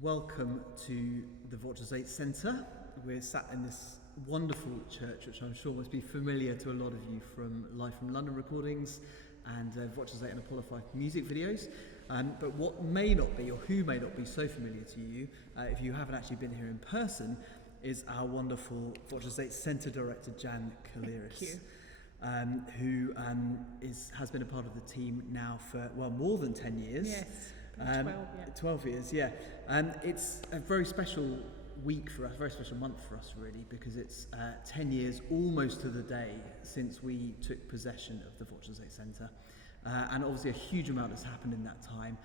Welcome to the VOCES8 Centre. We're sat in this wonderful church, which I'm sure must be familiar to a lot of you from Live from London recordings and VOCES8 and Apollo 5 music videos. But what may not be, or who may not be so familiar to you, if you haven't actually been here in person, is our wonderful VOCES8 Centre Director, Jan Keliris, who has been a part of the team now for, more than 10 years. Yes. 12, yeah. 12 years, yeah. And it's a very special week for us, very special month for us, really, because it's 10 years, almost to the day, since we took possession of the VOCES8 Centre. And obviously a huge amount has happened in that time.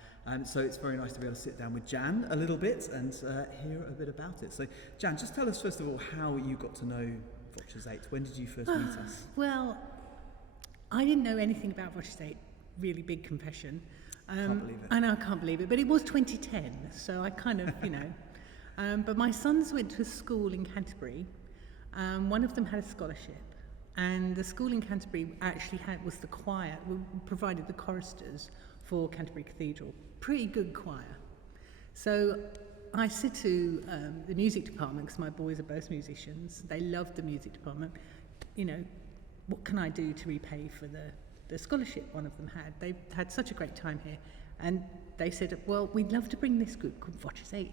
So it's very nice to be able to sit down with Jan a little bit and hear a bit about it. So Jan, just tell us first of all how you got to know VOCES8. When did you first meet us? Well, I didn't know anything about VOCES8, really big confession. Can't believe it. I know, I can't believe it, but it was 2010, so I kind of, you know. But my sons went to a school in Canterbury. One of them had a scholarship, and the school in Canterbury actually was the choir, provided the choristers for Canterbury Cathedral. Pretty good choir. So I said to the music department, because my boys are both musicians, they loved the music department, you know, what can I do to repay for the scholarship one of them had? They had such a great time here, and they said, well, we'd love to bring this group called VOCES8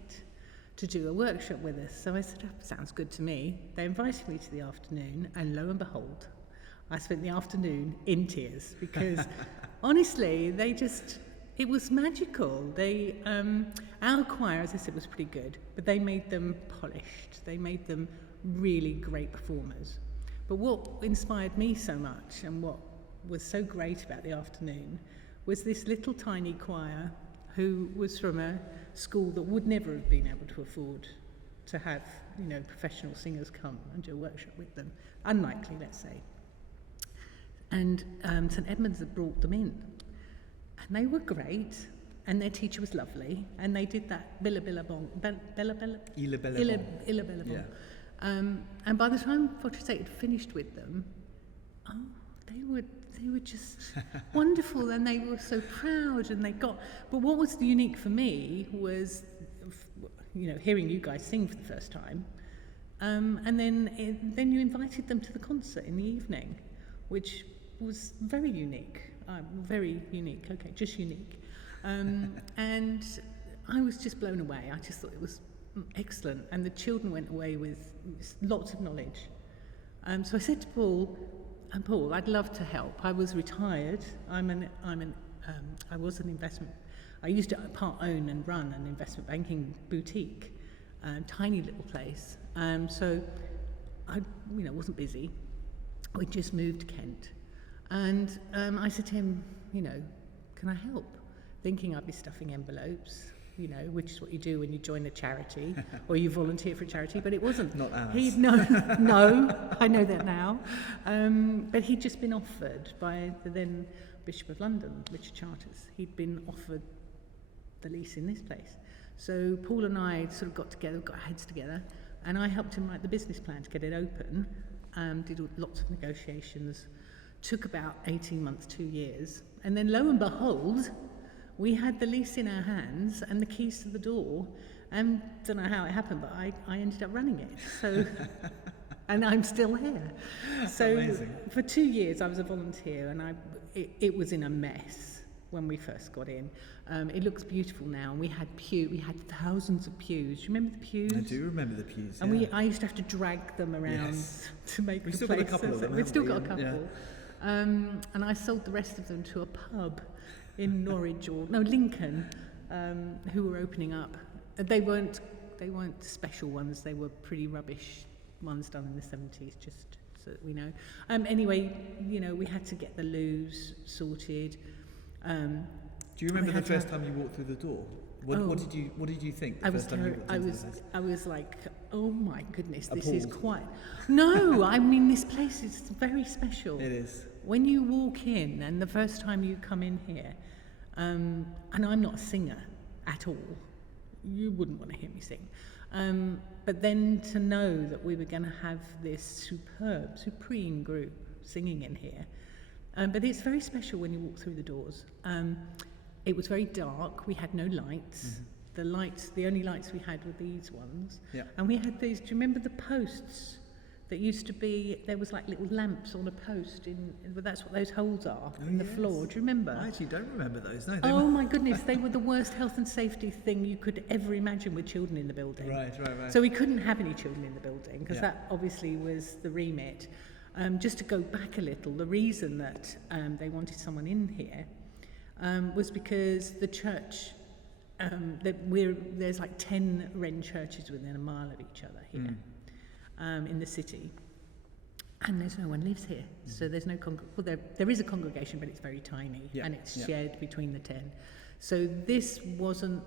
to do a workshop with us. So I said, oh, sounds good to me. They invited me to the afternoon, and lo and behold, I spent the afternoon in tears because honestly, it was magical. Our choir, as I said, was pretty good, but they made them polished. They made them really great performers. But what inspired me so much, and what was so great about the afternoon, was this little tiny choir who was from a school that would never have been able to afford to have, you know, professional singers come and do a workshop with them. Unlikely, let's say. And St Edmunds had brought them in, and they were great, and their teacher was lovely, and they did that Illa Billabong. Yeah. And by the time VOCES8 had finished with them, they were just wonderful, and they were so proud, and but what was unique for me was, you know, hearing you guys sing for the first time, and then you invited them to the concert in the evening, which was very unique, okay, just unique. And I was just blown away. I just thought it was excellent, and the children went away with lots of knowledge. So I said to Paul, I'd love to help. I was retired. I was an investment. I used to part own and run an investment banking boutique, tiny little place. So I, wasn't busy. We just moved to Kent, and I said to him, can I help? Thinking I'd be stuffing envelopes, which is what you do when you join a charity or you volunteer for a charity, but it wasn't. Not ours. No, I know that now. But he'd just been offered by the then Bishop of London, Richard Charters. He'd been offered the lease in this place. So Paul and I sort of got our heads together, and I helped him write the business plan to get it open, did lots of negotiations, took about 18 months, 2 years, and then lo and behold, we had the lease in our hands and the keys to the door, and don't know how it happened, but I ended up running it. So, and I'm still here. So amazing. For 2 years I was a volunteer, and it was in a mess when we first got in. It looks beautiful now, and we had thousands of pews. Do you remember the pews? I do remember the pews. And yeah. I used to have to drag them around to make We've the still place. got a couple of them. We've still got a haven't couple. we? And I sold the rest of them to a pub in Norwich Lincoln, who were opening up. They weren't special ones. They were pretty rubbish ones done in the 70s, just so that we know. Anyway, we had to get the loos sorted. Do you remember the first time you walked through the door? What did you think the first time you walked into the place? I was like, oh my goodness, this Appalled. is quite... No, I mean, this place is very special. It is. When you walk in, and the first time you come in here, and I'm not a singer at all, you wouldn't want to hear me sing, but then to know that we were going to have this supreme group singing in here, but it's very special when you walk through the doors. It was very dark, we had no lights, the lights, the only lights we had were these ones. Yeah. And we had these, do you remember the posts that used to be, there was like little lamps on a post but that's what those holes are in the floor. Do you remember? I actually don't remember those. No. Oh my goodness, they were the worst health and safety thing you could ever imagine with children in the building. Right. So we couldn't have any children in the building because that obviously was the remit. Just to go back a little, the reason that they wanted someone in here was because the church, there's like 10 Wren churches within a mile of each other here in the city, and there's no one lives here. So there's no there is a congregation, but it's very tiny, and it's shared between the 10. So this wasn't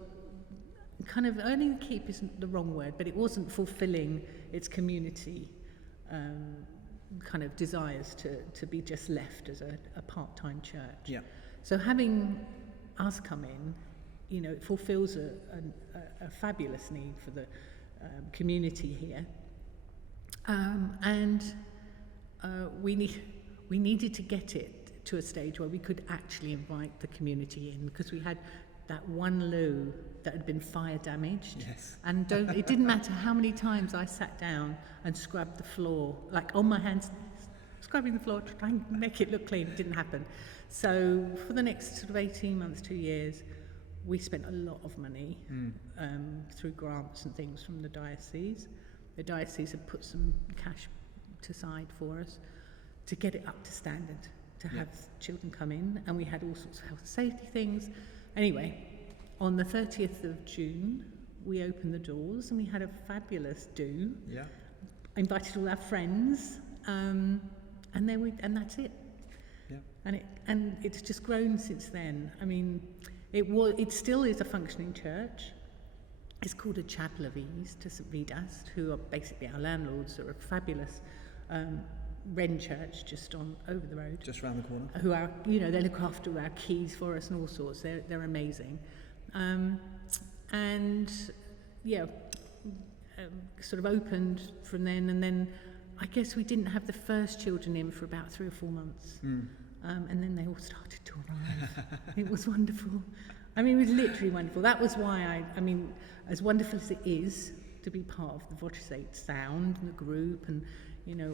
kind of, earning the keep isn't the wrong word, but it wasn't fulfilling its community kind of desires to be just left as a part-time church. Yeah. So having us come in, you know, it fulfills a fabulous need for the community here, and we needed to get it to a stage where we could actually invite the community in, because we had that one loo that had been fire damaged. Yes. And it didn't matter how many times I sat down and scrubbed the floor, like on my hands, scrubbing the floor, trying to make it look clean. It didn't happen. So for the next sort of 18 months, 2 years, we spent a lot of money through grants and things from the diocese. The diocese had put some cash aside for us to get it up to standard, to have children come in, and we had all sorts of health and safety things. Anyway, on the 30th of June, we opened the doors and we had a fabulous do. Yeah. Invited all our friends, and that's it. Yeah. And it's just grown since then. I mean, it still is a functioning church. It's called a Chapel of Ease to St Vidas, who are basically our landlords. They're a fabulous Wren church just over the road, just around the corner, who are, they look after our keys for us and all sorts. They're amazing, sort of opened from then, and then I guess we didn't have the first children in for about 3 or 4 months, and then they all started to arrive. It was wonderful. I mean, it was literally wonderful. That was why I mean, as wonderful as it is to be part of the VOCES8 sound and the group and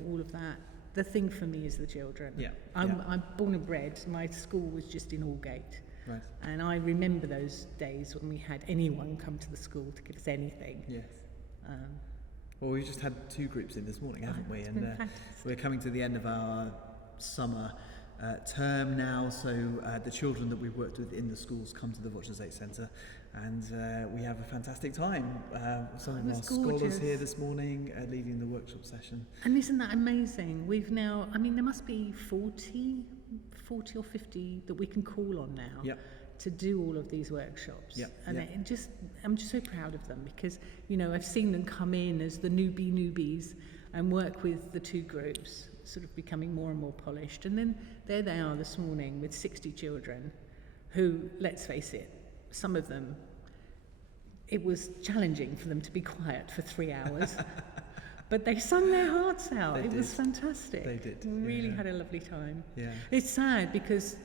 all of that, the thing for me is the children. Yeah. I'm born and bred. My school was just in Aldgate. Right. And I remember those days when we had anyone come to the school to give us anything. Yes. Well, we've just had 2 groups in this morning, haven't we? And we're coming to the end of our summer term now, so the children that we've worked with in the schools come to the VOCES8 Centre, and we have a fantastic time. Some of our scholars here this morning leading the workshop session. And isn't that amazing? We've now, I mean, there must be 40 or 50 that we can call on now to do all of these workshops. And I'm just so proud of them, because, I've seen them come in as the newbies and work with the 2 groups, sort of becoming more and more polished. And then there they are this morning with 60 children who, let's face it, some of them, it was challenging for them to be quiet for 3 hours. But they sung their hearts out. It was fantastic. They did. We really had a lovely time. Yeah. It's sad because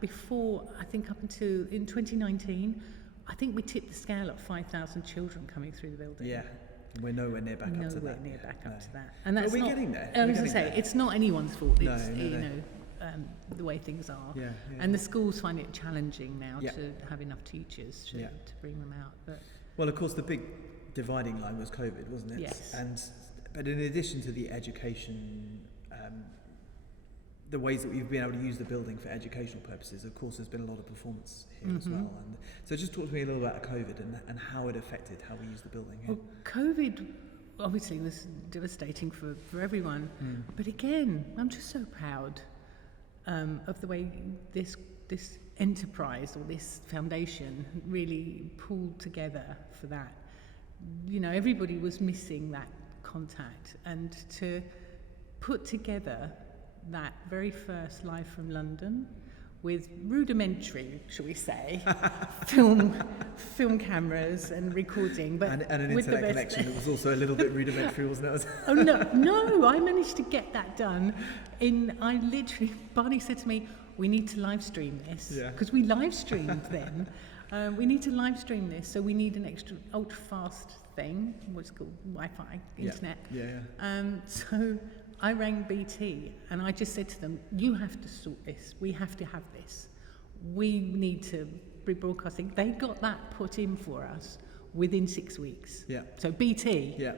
before, I think up until in 2019, I think we tipped the scale at 5,000 children coming through the building. Yeah. We're nowhere near back up to that. Nowhere near back up to that. And that's we're getting there. I was going to say, it's not anyone's fault. It's, the way things are. Yeah. And the schools find it challenging now to have enough teachers to bring them out. Well, of course, the big dividing line was COVID, wasn't it? Yes. But in addition to the education, the ways that we've been able to use the building for educational purposes, of course, there's been a lot of performance here as well. And so just talk to me a little about COVID and how it affected how we use the building here. Well, COVID obviously was devastating for everyone. But again, I'm just so proud of the way this enterprise or this foundation really pulled together for that. Everybody was missing that contact, and to put together that very first Live from London with rudimentary, shall we say, film cameras and recording, but and an with internet connection that was also a little bit rudimentary, wasn't it? Oh no! I managed to get that done. Barney said to me, "We need to live stream this," because we live streamed then. We need to live stream this, so we need an extra ultra fast thing, what's called Wi-Fi, internet. So I rang BT and I just said to them, you have to sort this. We have to have this. We need to be broadcasting. They got that put in for us within 6 weeks. Yeah. So BT. Yeah.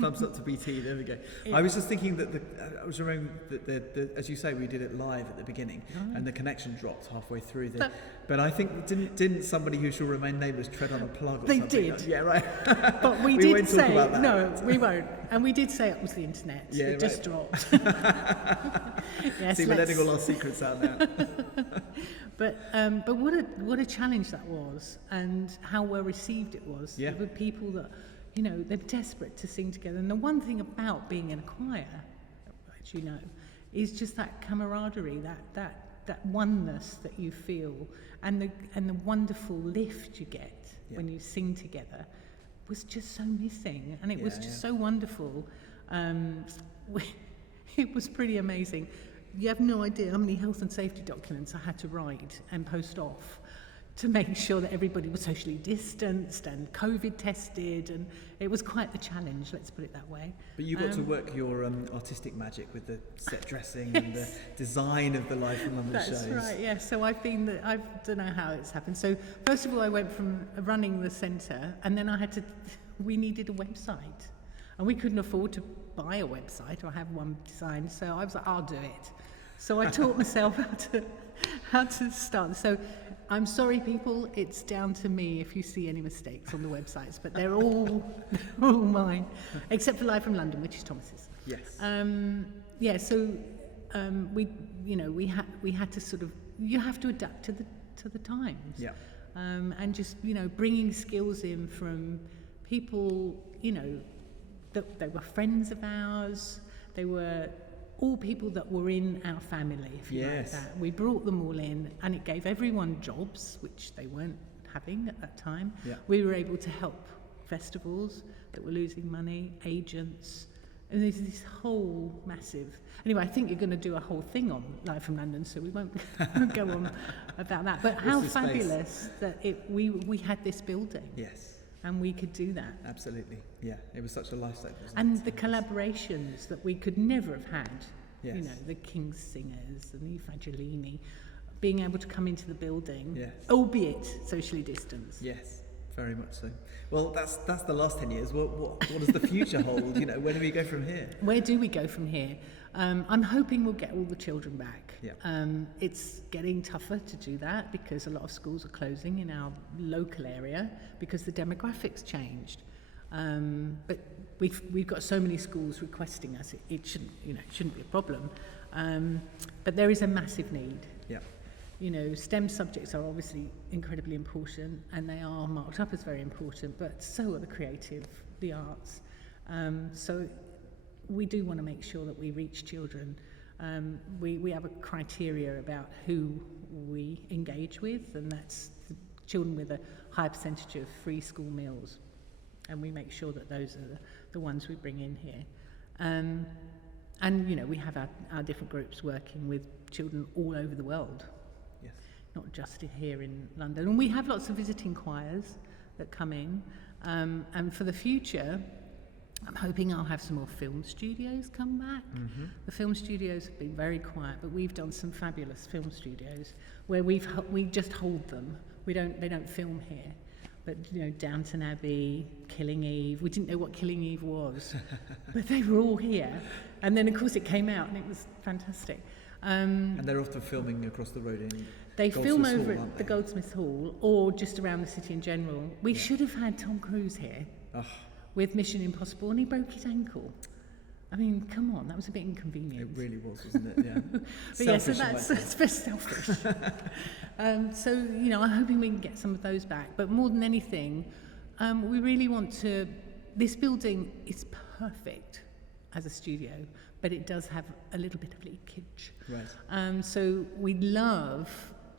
Thumbs up to BT. There we go. Yeah. I was just thinking that I was remembering that as you say, we did it live at the beginning, and the connection dropped halfway through. But I think didn't somebody who shall remain nameless tread on a plug or they something? Did. Yeah, right. But we won't did talk say about that. no, we won't. And we did say it was the internet. Yeah, it just dropped. Yes, See, we're letting all our secrets out now. But what a challenge that was, and how well received it was. Yeah. There were people that, you know, they're desperate to sing together. And the one thing about being in a choir, as you know, is just that camaraderie, that oneness that you feel, and the wonderful lift you get when you sing together was just so missing, and it was just so wonderful. It was pretty amazing. You have no idea how many health and safety documents I had to write and post off to make sure that everybody was socially distanced and COVID tested, and it was quite the challenge, let's put it that way. But you got to work your artistic magic with the set dressing and the design of the Live from London shows. That's right, yes. So I don't know how it's happened. So first of all, I went from running the centre, and then we needed a website. And we couldn't afford to buy a website or have one designed, so I was like, I'll do it. So I taught myself how to start. So I'm sorry, people, it's down to me if you see any mistakes on the websites, but they're all mine, except for Live from London, which is Thomas's. Yes. We had to sort of, you have to adapt to the times. Yeah. And just, you know, bringing skills in from people, you know, that they were friends of ours. They were all people that were in our family, if you like that. We brought them all in, and it gave everyone jobs, which they weren't having at that time. Yeah. We were able to help festivals that were losing money, agents, and there's this whole massive... Anyway, I think you're going to do a whole thing on Live from London, so we won't go on about that. But how fabulous that we had this building. Yes. And we could do that. Absolutely, yeah. It was such a lifesaver, wasn't and it? The collaborations that we could never have had, yes. You know, the King's Singers and the Evangelini, being able to come into the building, yes. Albeit socially distanced. Yes, very much so. Well, that's the last 10 years. What does the future hold? You know, where do we go from here? Where do we go from here? I'm hoping we'll get all the children back. Yeah. It's getting tougher to do that because a lot of schools are closing in our local area because the demographics changed. But we've got so many schools requesting us. It shouldn't be a problem. But there is a massive need. Yeah. You know, STEM subjects are obviously incredibly important, and they are marked up as very important, but so are the creative, the arts. So we do want to make sure that we reach children. We have a criteria about who we engage with, and that's the children with a high percentage of free school meals. And we make sure that those are the ones we bring in here. And, you know, we have our different groups working with children all over the world. Yes. Not just here in London. And we have lots of visiting choirs that come in. And for the future, I'm hoping I'll have some more film studios come back. Mm-hmm. The film studios have been very quiet, but we've done some fabulous film studios where we just hold them. They don't film here. But, you know, Downton Abbey, Killing Eve, we didn't know what Killing Eve was, but they were all here. And then, of course, it came out and it was fantastic. And they're often filming across the road in They film Goldsmiths over Hall, at the Goldsmiths Hall or just around the city in general. We should have had Tom Cruise here with Mission Impossible, and he broke his ankle. I mean, come on, that was a bit inconvenient. It really was, wasn't it? Yeah. But yeah, so that's very selfish. So, you know, I'm hoping we can get some of those back. But more than anything, we really want to... This building is perfect as a studio, but it does have a little bit of leakage. Right. So we'd love...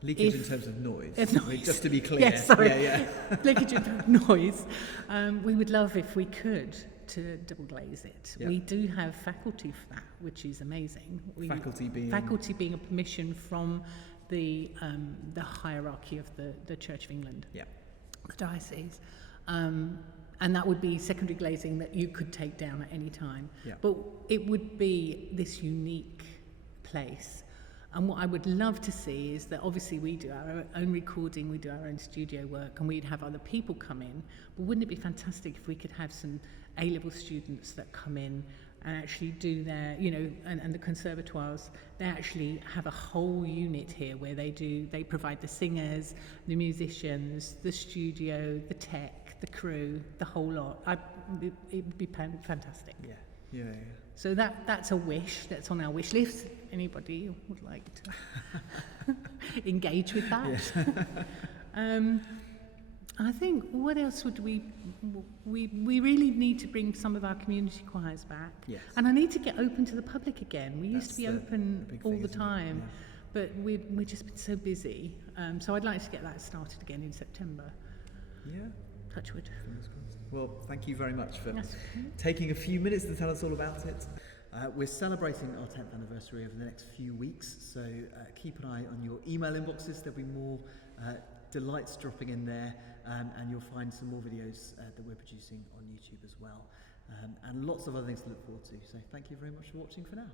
Leakage in terms of noise. Noise. Just to be clear. Yes, sorry. Yeah. Leakage of noise. We would love if we could to double glaze it. Yep. We do have faculty for that, which is amazing. Faculty being a permission from the hierarchy of the Church of England, Yeah. the diocese. And that would be secondary glazing that you could take down at any time. Yeah. But it would be this unique place. And what I would love to see is that obviously we do our own recording, we do our own studio work, and we'd have other people come in. But wouldn't it be fantastic if we could have some A-level students that come in and actually do their, you know, and the conservatoires, they actually have a whole unit here where they provide the singers, the musicians, the studio, the tech, the crew, the whole lot. It would be fantastic. Yeah. Yeah. So that's a wish that's on our wish list. Anybody would like to engage with that? Yes. I think what else would we really need to bring some of our community choirs back. Yes. And I need to get open to the public again. We used That's to be the open big all thing, the isn't it? time, Yeah. but we've just been so busy. So I'd like to get that started again in September. Yeah. Touch wood. Well, thank you very much for That's okay. taking a few minutes to tell us all about it. We're celebrating our 10th anniversary over the next few weeks, so keep an eye on your email inboxes. There'll be more delights dropping in there, and you'll find some more videos that we're producing on YouTube as well, and lots of other things to look forward to. So thank you very much for watching for now.